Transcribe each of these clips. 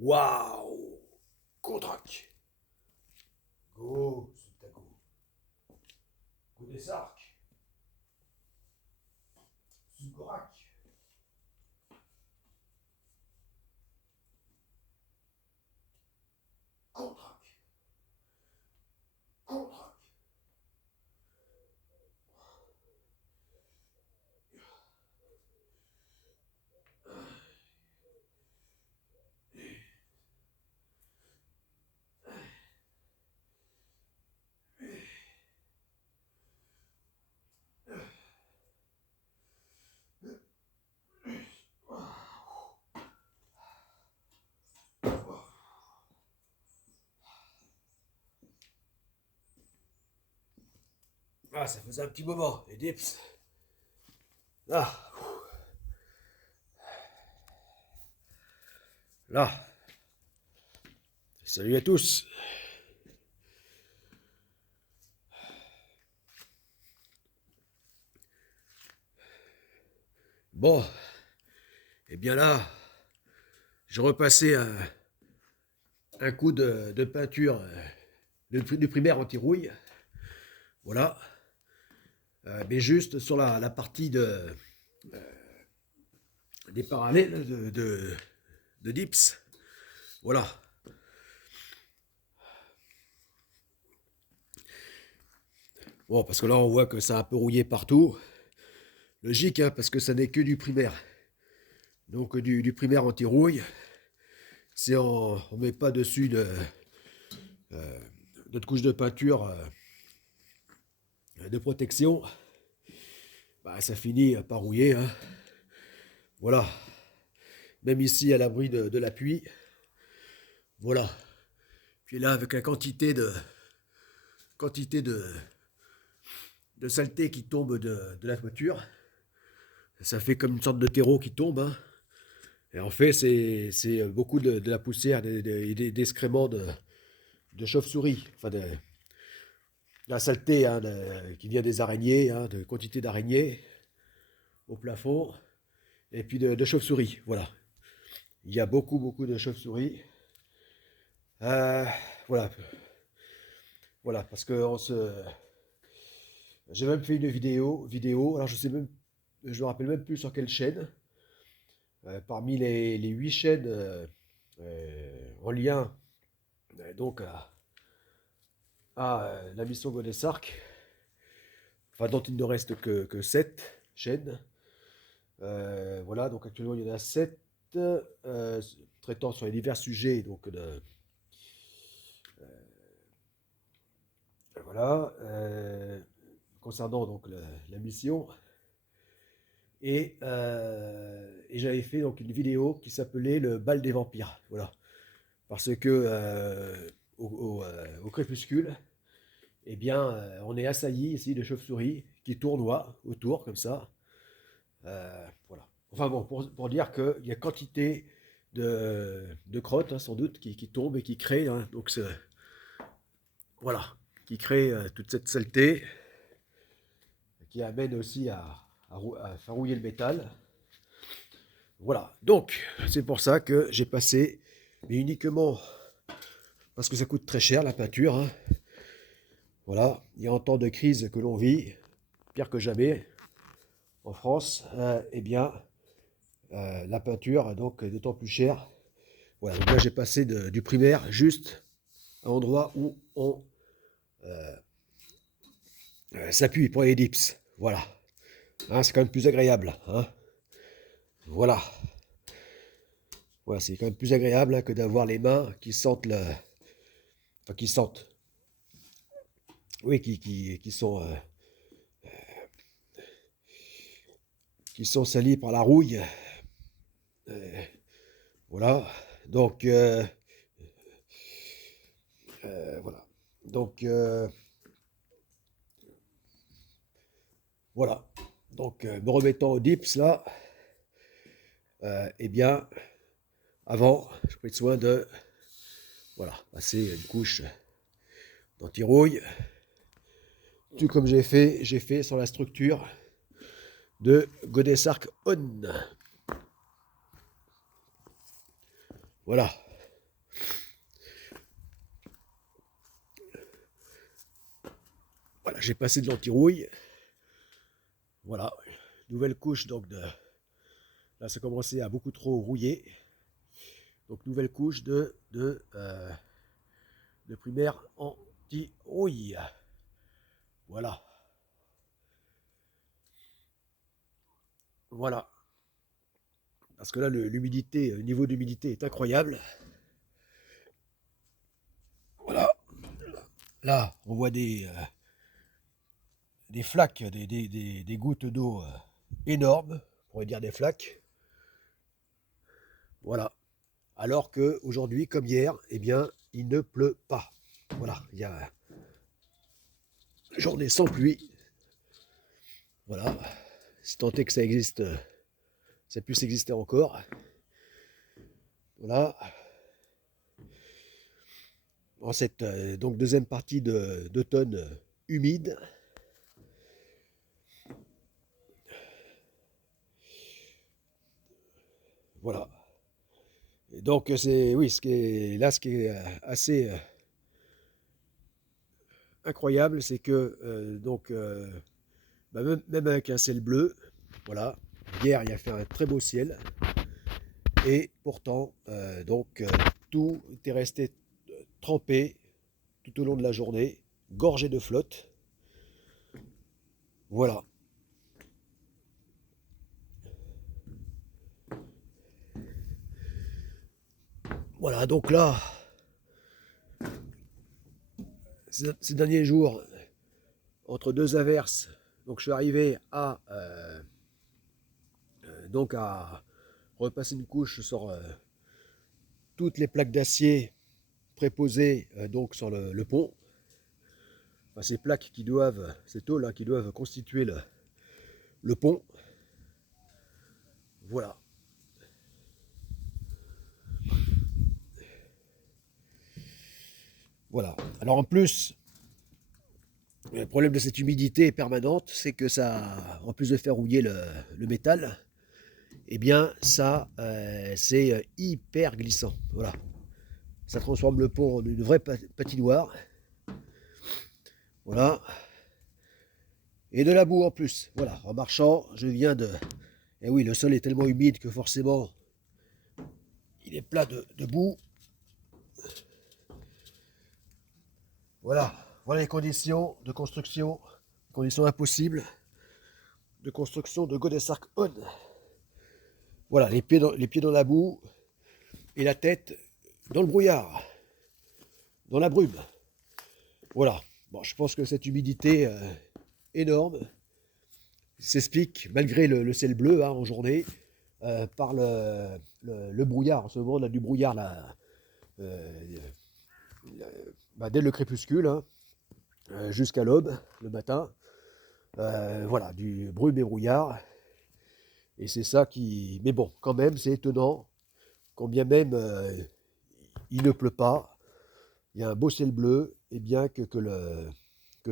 Waouh! Contrac! Go, c'est ta go. Go des arcs. Zugorak. Contrac. Contrac. Ah, ça faisait un petit moment, les dips. Ah, là. Salut à tous. Bon, et bien là, j'ai repassé un coup de peinture du primaire anti-rouille. Voilà. Mais juste sur la partie des parallèles de dips. Voilà. Bon, parce que là, on voit que ça a un peu rouillé partout. Logique, hein, parce que ça n'est que du primaire. Donc, du primaire anti-rouille. Si on ne met pas dessus notre couche de peinture de protection, bah, ça finit par rouiller. Hein. Voilà. Même ici, à l'abri de la pluie. Voilà. Puis là, avec la quantité de saleté qui tombe de la toiture, ça fait comme une sorte de terreau qui tombe. Hein. Et en fait, c'est beaucoup de la poussière et des excréments de chauve-souris. Enfin, de la saleté hein, qui vient des araignées, hein, de quantité d'araignées au plafond. Et puis de chauve-souris. Voilà. Il y a beaucoup de chauve-souris. Euh, voilà. Voilà, parce que j'ai même fait une vidéo. Alors je me rappelle même plus sur quelle chaîne. Parmi les 8 chaînes en lien donc à la mission Godesark, enfin dont il ne reste que 7 chaînes. Voilà, donc actuellement il y en a 7 traitant sur les divers sujets donc voilà concernant donc la mission. Et j'avais fait donc une vidéo qui s'appelait le bal des vampires. Voilà. Parce que au crépuscule, eh bien, on est assailli ici de chauves-souris qui tournoient autour comme ça. Voilà. Enfin bon, pour dire qu'il y a quantité de crottes, hein, sans doute, qui tombent et qui créent, hein, donc voilà, qui créent toute cette saleté qui amène aussi à faire rouiller le métal. Voilà, donc c'est pour ça que j'ai passé, mais uniquement parce que ça coûte très cher la peinture. Hein. Voilà, il y a en temps de crise que l'on vit, pire que jamais en France, eh bien la peinture donc est d'autant plus chère. Voilà, donc là j'ai passé du primaire juste à l'endroit où on s'appuie pour les dips. Voilà, hein, c'est quand même plus agréable. Hein. Voilà. Voilà, c'est quand même plus agréable hein, que d'avoir les mains qui sentent le. Enfin, qui sentent. Oui, qui sont salies par la rouille. Voilà. Donc, voilà. Donc, voilà. Donc, me remettant au dips là, eh bien, avant, je pris soin de, voilà, passer une couche d'anti-rouille. Tout comme j'ai fait sur la structure de Godesark On. Voilà. j'ai passé de l'anti-rouille. Voilà, nouvelle couche donc de... Là, ça commençait à beaucoup trop rouiller. Donc, nouvelle couche de primaire anti-rouille. Voilà. Voilà. Parce que là, l'humidité, le niveau d'humidité est incroyable. Voilà. Là, on voit des flaques, des gouttes d'eau énormes, on pourrait dire des flaques. Voilà. Alors qu'aujourd'hui, comme hier, eh bien, il ne pleut pas. Voilà, il y a une journée sans pluie. Voilà. Si tant est que ça existe, ça puisse exister encore. Voilà. En cette donc deuxième partie d'automne humide. Voilà. Et donc c'est oui, ce qui est assez incroyable, c'est que bah, même avec un ciel bleu, voilà, hier il a fait un très beau ciel et pourtant tout est resté trempé tout au long de la journée, gorgé de flotte. Voilà. Voilà, donc là, ces derniers jours, entre deux averses, donc je suis arrivé à repasser une couche sur toutes les plaques d'acier préposées donc sur le pont. Enfin, ces plaques qui doivent, ces tôles là, qui doivent constituer le pont. Voilà. Voilà. Alors en plus, le problème de cette humidité permanente, c'est que ça, en plus de faire rouiller le métal, eh bien ça, c'est hyper glissant. Voilà. Ça transforme le pont en une vraie patinoire. Voilà. Et de la boue en plus. Voilà. En marchant, je viens de... Et oui, le sol est tellement humide que forcément, il est plein de boue. Voilà. Voilà les conditions de construction, conditions impossibles de construction de Godesarc On. Voilà, les pieds dans la boue et la tête dans le brouillard, dans la brume. Voilà. Bon, je pense que cette humidité énorme s'explique, malgré le ciel bleu en journée, par le brouillard. En ce moment, on a du brouillard là, dès le crépuscule jusqu'à l'aube, le matin. Voilà, du brume et brouillard. Et c'est ça qui... Mais bon, quand même, c'est étonnant, quand bien même il ne pleut pas, il y a un beau ciel bleu, et bien que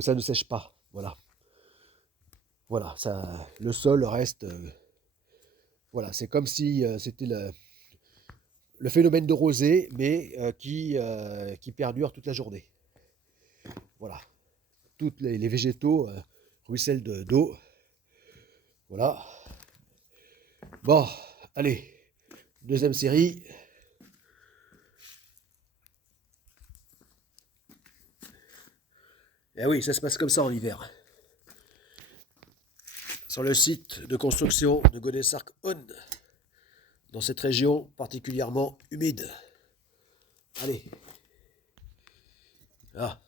ça ne sèche pas. Voilà. Voilà, ça, le sol reste... voilà, c'est comme si c'était le phénomène de rosée, mais qui perdure toute la journée. Voilà. Tous les végétaux ruissellent d'eau. Voilà. Bon, allez, deuxième série. Eh oui, ça se passe comme ça en hiver. Sur le site de construction de Godesarc On, dans cette région particulièrement humide. Allez. Ah.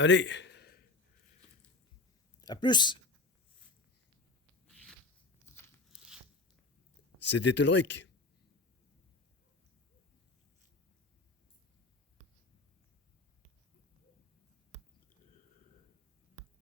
Allez, à plus. C'était Ulrich.